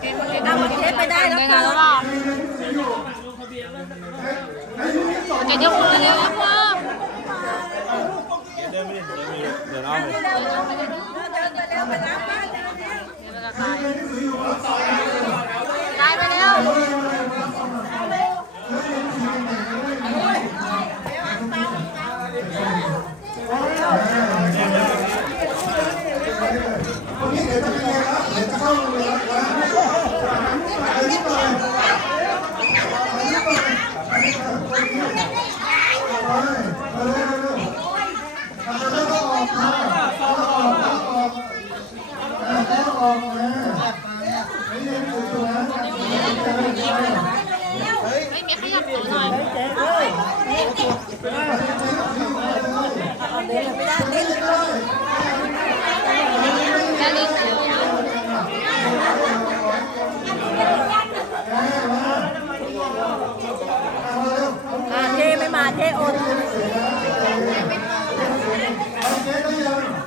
ได้แล้วได้ค่ะแล้วเปล่าแกยกมือเร็วยกมือเดินไม่ได้เดินไม่ได้เดินเอาเลยเดินไปเร็วไปรับบ้านเร็วเดี๋ยวเราจะตายตายไปแล้วไม่มีขยับตัวหน่อยแกลิงก์ อ่า เทไม่มาเทอด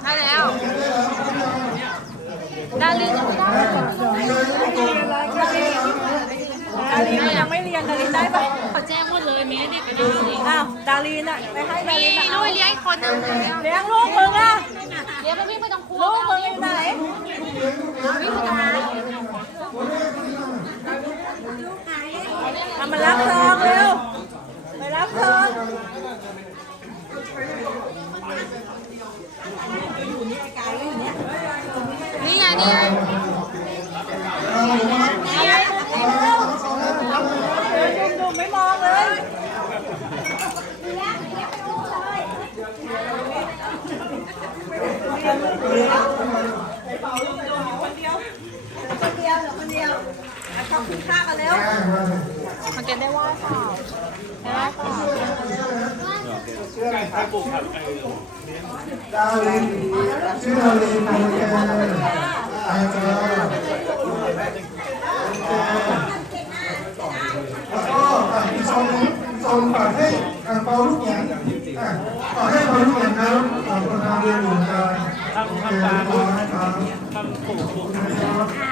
ได้แล้วดารินยังไม่ได้ดารีนยังไม่เรียนดารีนได้ปะ อ้าวดารีนอะไปให้ดามีรีนอะลุยเลี้ยงอีกคนนึงเลยเลี้ยงลูกมึงอะเลี้ยงไปวิ่งไปตรงครัวลูกมึงอยู่ไหนวิ่งไปตรงนั้นทำมารับซองเร็วไปรับซองนี่ไงนี่ไง นี่ไงนี่เร็วเดินดุ่มๆไม่มองเลย คนเดียวเหลือคนเดียวอะขอบคุณค่ากันเร็วมันเก็บได้ว่าเปล่าได้ว่าเปล่าดาวลินชื่อดาวลินโอเคอาจารย์แล้วก็อีกโซนหนึงอีกโซนฝากให้อะเปาลูกหยางอะฝากให้เปาลูกหยางครับอะคนทำเรียนอยู่กัน ทำทำตาครับไม่มา